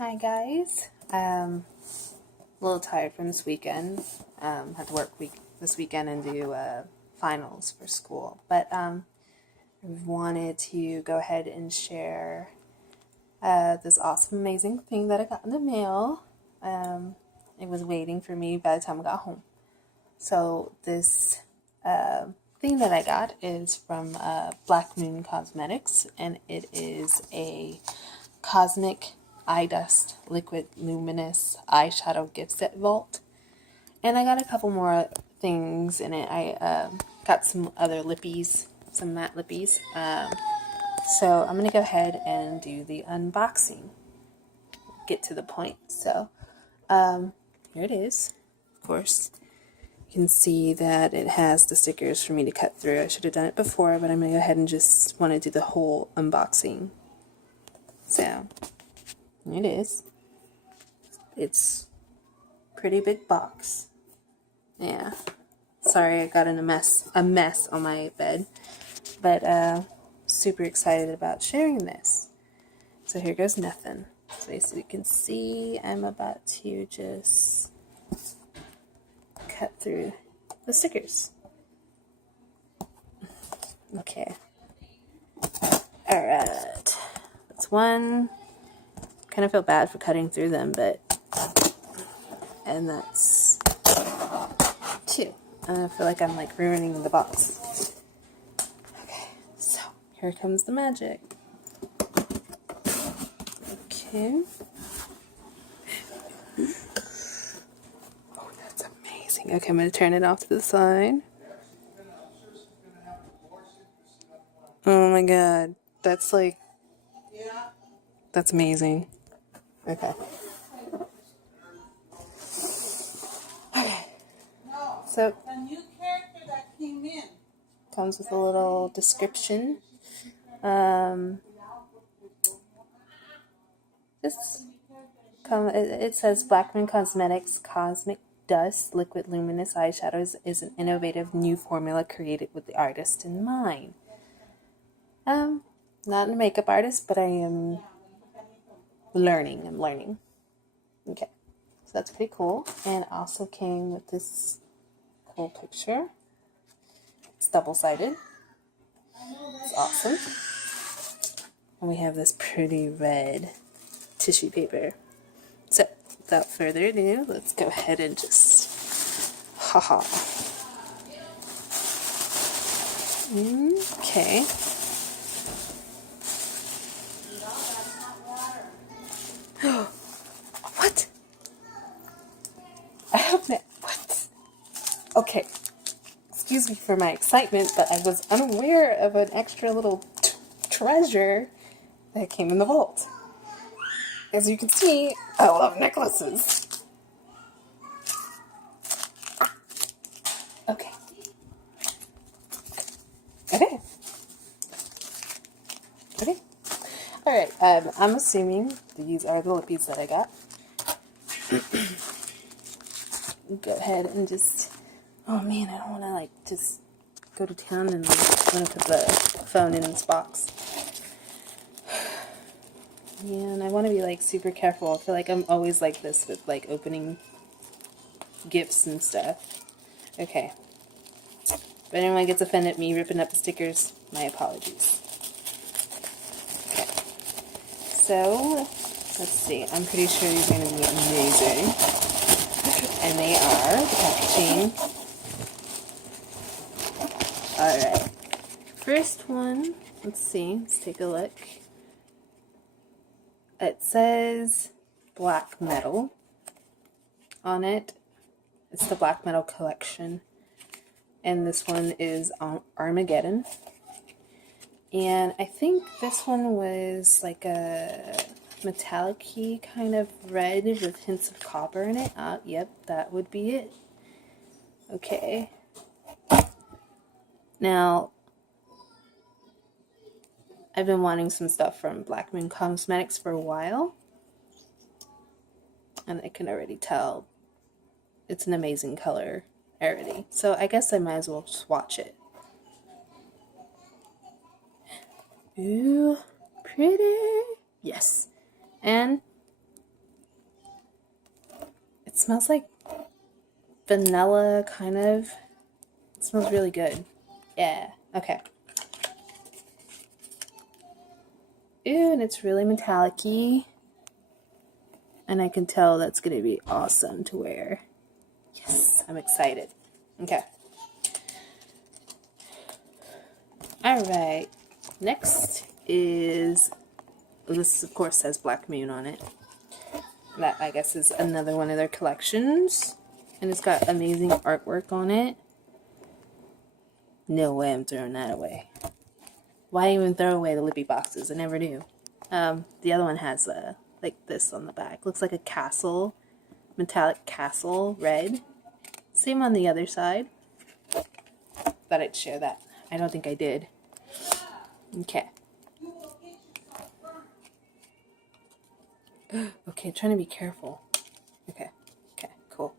Hi guys. A little tired from this weekend. Had to work this weekend and do finals for school. But I wanted to go ahead and share this awesome, amazing thing that I got in the mail. It was waiting for me by the time I got home. So this thing that I got is from Black Moon Cosmetics, and it is a cosmic eyedust liquid luminous eyeshadow gift set vault. And I got a couple more things in it. I got some other lippies, some matte lippies. So I'm gonna go ahead and do the unboxing. Get to the point. So here it is. Of course, you can see that it has the stickers for me to cut through. I should have done it before, but I'm gonna go ahead and just want to do the whole unboxing. So here it is. It's a pretty big box. Yeah. Sorry I got in a mess on my bed. But super excited about sharing this. So here goes nothing. So as you can see, I'm about to just cut through the stickers. Okay. Alright. That's one. Kind of feel bad for cutting through them, and that's two. I feel like I'm like ruining the box. Okay, so here comes the magic. Okay. Oh, that's amazing. Okay, I'm going to turn it off to the side. Oh my god. That's like, that's amazing. Okay. So, comes with a little description. It says Black Moon Cosmetics Cosmic Dust Liquid Luminous Eyeshadows is an innovative new formula created with the artist in mind. Not a makeup artist, but I am learning. I'm learning. Okay. So that's pretty cool. And also came with this cool picture. It's double-sided. It's awesome. And we have this pretty red tissue paper. So, without further ado, let's go ahead and just... Haha. Okay. What? I hope that... What? Okay. Excuse me for my excitement, but I was unaware of an extra little treasure that came in the vault. As you can see, I love necklaces. Okay. Okay. Okay. Alright, I'm assuming these are the lippies that I got. Go ahead and just... Oh man, I don't want to like just go to town and like, want to put the phone in this box. Yeah, and I want to be like super careful. I feel like I'm always like this with like opening gifts and stuff. Okay. If anyone gets offended at me ripping up the stickers, my apologies. Okay. So, let's see. I'm pretty sure these are going to be amazing. And they are. The packaging. Alright. First one. Let's see. Let's take a look. It says Black Metal on it. It's the Black Metal collection. And this one is Armageddon. And I think this one was like a metallic-y kind of red with hints of copper in it. Yep, that would be it. Okay. Now, I've been wanting some stuff from Black Moon Cosmetics for a while. And I can already tell it's an amazing color already. So I guess I might as well swatch it. Ooh, pretty. Yes. And It smells like vanilla, kind of. It smells really good. Yeah, okay. Ooh, and it's really metallic-y. And I can tell that's going to be awesome to wear. Yes, I'm excited. Okay. Alright, next is, this of course says Black Moon on it. That I guess is another one of their collections. And it's got amazing artwork on it. No way I'm throwing that away. Why even throw away the lippy boxes? I never do. The other one has like this on the back. Looks like a castle, metallic castle, red. Same on the other side. Thought I'd share that. I don't think I did. Okay. Okay, trying to be careful. Okay, cool.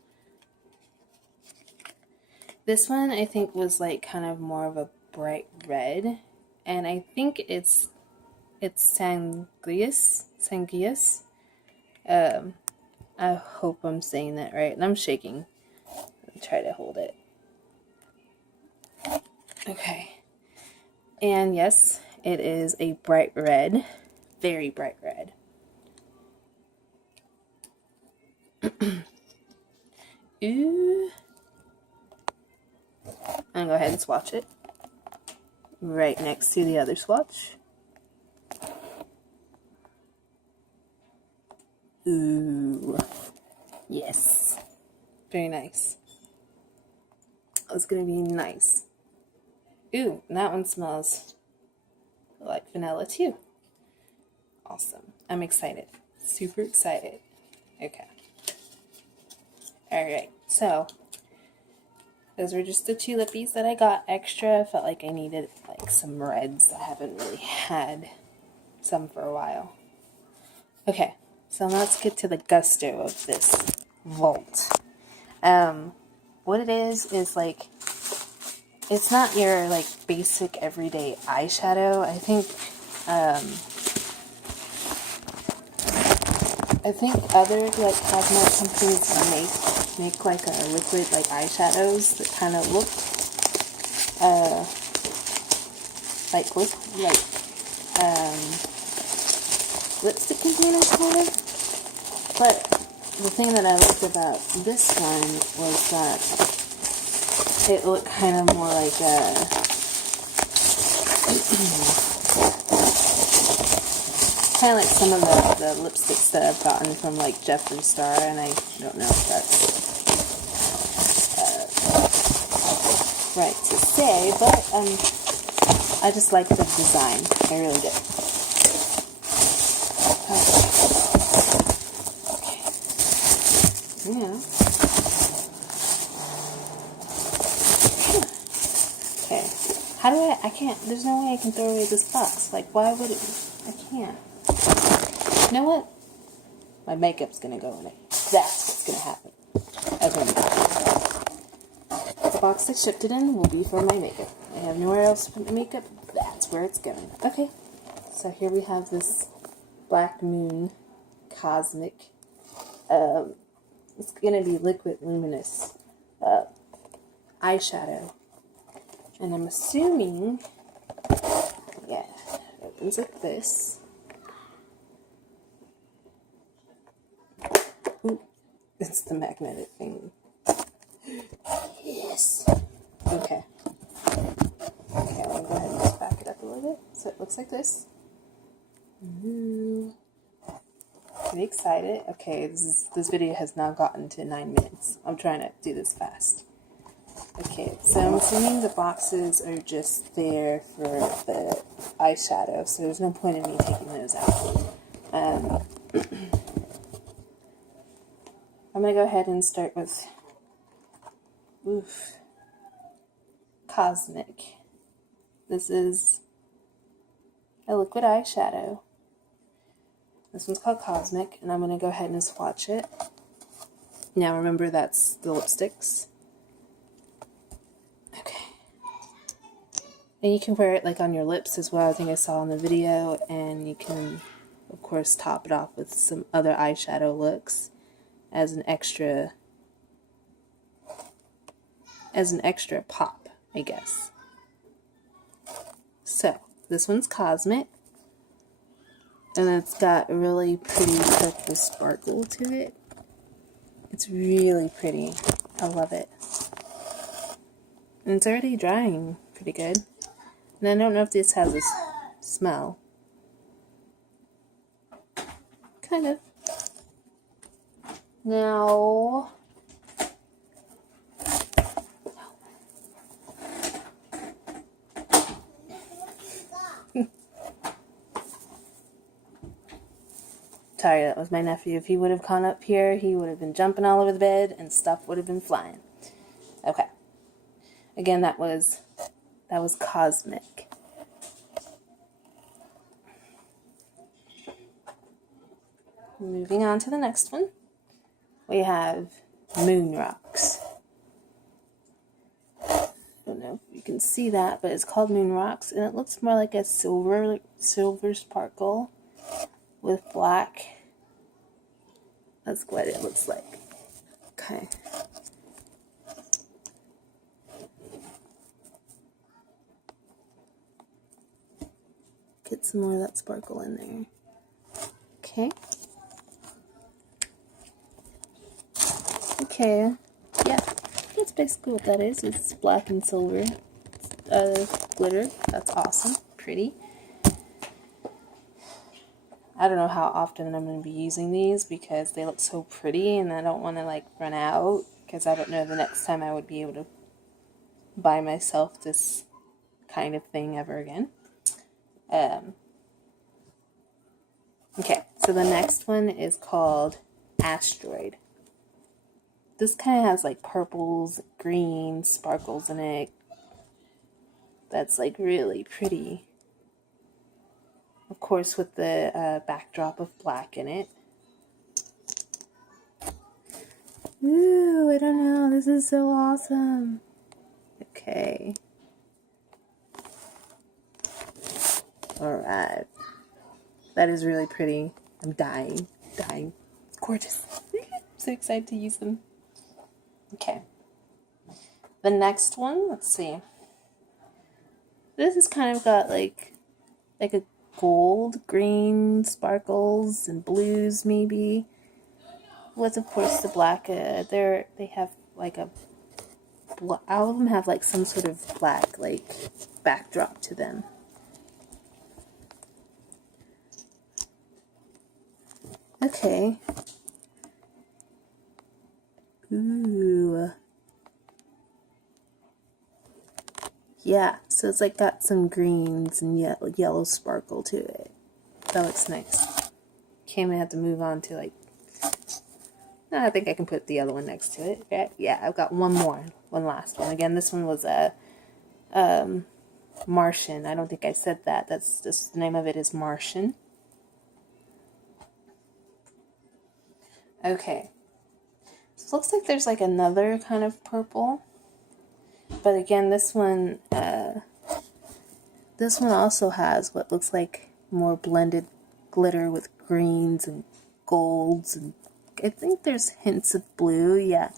This one I think was like kind of more of a bright red, and I think it's sangrias. I hope I'm saying that right, and I'm shaking. I'll try to hold it. Okay. And yes, it is a bright red, very bright red. Ooh. I'm gonna go ahead and swatch it right next to the other swatch. Ooh. Yes. Very nice. It's gonna be nice. Ooh, and that one smells like vanilla too. Awesome. I'm excited. Super excited. Okay. Alright, so those were just the two lippies that I got extra. I felt like I needed like some reds. I haven't really had some for a while. Okay, so let's get to the gusto of this vault. What it is like, it's not your like basic everyday eyeshadow. I think other like cosmetic companies make like a liquid like eyeshadows that kind of look lipstick containers kind of. But the thing that I liked about this one was that it looked kind of more like kind of like some of the lipsticks that I've gotten from like Jeffree Star, and I don't know if that's right to say, but I just like the design. I really did. Okay. Yeah. Okay. How do I can't, there's no way I can throw away this box. Like, why would it, I can't. You know what? My makeup's gonna go in it. That's what's gonna happen. Okay. The box I shipped it in will be for my makeup. I have nowhere else to put my makeup. That's where it's going. Okay. So here we have this Black Moon Cosmic. It's gonna be liquid luminous eyeshadow. And I'm assuming, yeah, it opens like this. Ooh, it's the magnetic thing. Yes. Okay. Okay, I'll go ahead and just back it up a little bit. So it looks like this. Ooh. Pretty excited. Okay, this video has now gotten to 9 minutes. I'm trying to do this fast. Okay, so I'm assuming the boxes are just there for the eyeshadow, so there's no point in me taking those out. I'm going to go ahead and start with Cosmic. This is a liquid eyeshadow. This one's called Cosmic, and I'm going to go ahead and swatch it. Now remember, that's the lipsticks. Okay. And you can wear it like on your lips as well, I think I saw in the video, and you can, of course, top it off with some other eyeshadow looks. as an extra pop, I guess. So this one's Cosmic, and it's got a really pretty purple sparkle to it. It's really pretty. I love it. And it's already drying pretty good. And I don't know if this has a smell. Kind of. Now, sorry, that was my nephew. If he would have gone up here, he would have been jumping all over the bed and stuff would have been flying. Okay. Again, that was Cosmic. Moving on to the next one, we have Moon Rocks. I don't know if you can see that, but it's called Moon Rocks, and it looks more like a silver sparkle with black. That's what it looks like. Okay. Get some more of that sparkle in there. Okay. Okay, yeah, that's basically what that is. It's black and silver glitter. That's awesome. Pretty. I don't know how often I'm going to be using these because they look so pretty and I don't want to like run out because I don't know the next time I would be able to buy myself this kind of thing ever again. Okay, so the next one is called Asteroid. This kind of has like purples, greens, sparkles in it. That's like really pretty. Of course, with the backdrop of black in it. Ooh, I don't know. This is so awesome. Okay. Alright. That is really pretty. I'm dying. Gorgeous. So excited to use them. Okay. The next one, let's see. This has kind of got like a gold, green sparkles and blues maybe. With of course the black. They have like all of them have like some sort of black like backdrop to them. Okay. Ooh. Yeah, so it's like got some greens and yellow sparkle to it. That looks nice. Okay, I'm gonna have to move on to like. I think I can put the other one next to it. Okay? Yeah, I've got one last one. Again, this one was a Martian. I don't think I said that. The name of it is Martian. Okay. So it looks like there's like another kind of purple. But again, this one also has what looks like more blended glitter with greens and golds, and I think there's hints of blue. Yeah,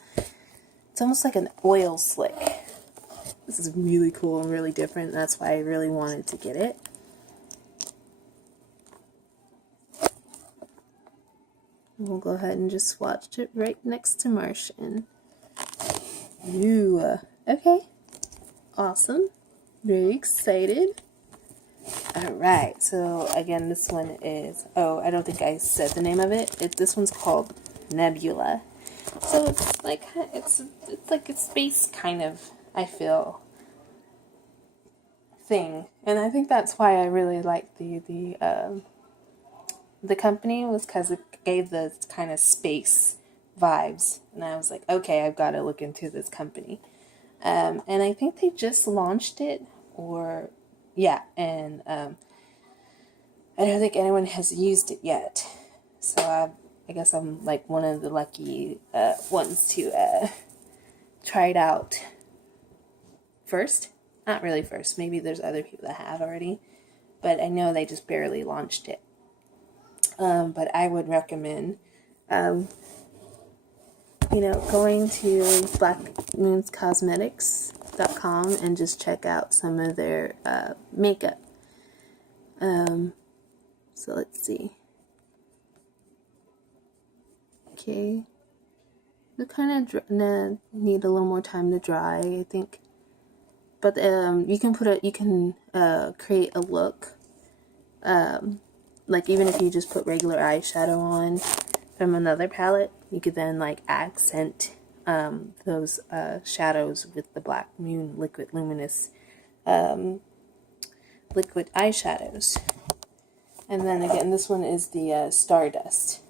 it's almost like an oil slick. This is really cool and really different. And that's why I really wanted to get it. We'll go ahead and just swatch it right next to Martian. Ooh, okay. Awesome. Very excited. Alright, so again, this one is, I don't think I said the name of it. This one's called Nebula. So it's like a space kind of, I feel, thing. And I think that's why I really like the company, was because it gave the kind of space vibes. And I was like, okay, I've got to look into this company. And I think they just launched it, and I don't think anyone has used it yet. So I guess I'm like one of the lucky ones to try it out first. Not really first. Maybe there's other people that have already. But I know they just barely launched it. But I would recommend going to blackmoonscosmetics.com and just check out some of their makeup. So let's see. Okay. They kind of need a little more time to dry, I think. But you can create a look. Like even if you just put regular eyeshadow on from another palette, you could then like accent those shadows with the Black Moon Liquid Luminous liquid eyeshadows. And then again, this one is the Stardust.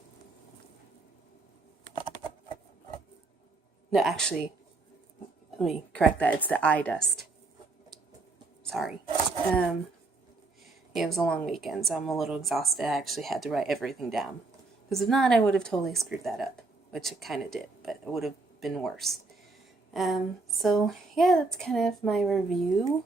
No, actually, let me correct that. It's the eyedust. Sorry. Yeah, it was a long weekend, so I'm a little exhausted. I actually had to write everything down. Because if not, I would have totally screwed that up. Which it kind of did, but it would have been worse. So, yeah, that's kind of my review.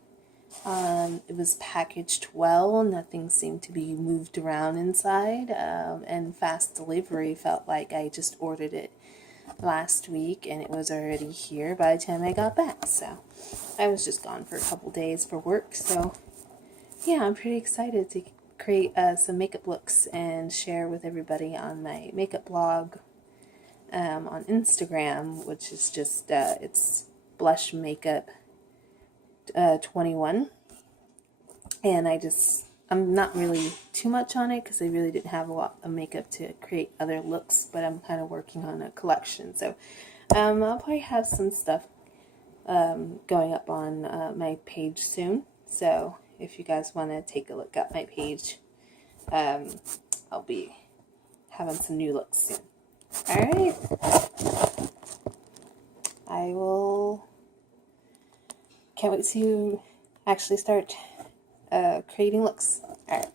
It was packaged well. Nothing seemed to be moved around inside. And fast delivery felt like I just ordered it last week and it was already here by the time I got back. So I was just gone for a couple days for work. So yeah, I'm pretty excited to create some makeup looks and share with everybody on my makeup blog on Instagram, which is just it's blush makeup 21. And I'm not really too much on it because I really didn't have a lot of makeup to create other looks, but I'm kind of working on a collection. So I'll probably have some stuff going up on my page soon. So if you guys want to take a look at my page, I'll be having some new looks soon. Alright. Can't wait to actually start creating looks. Alright.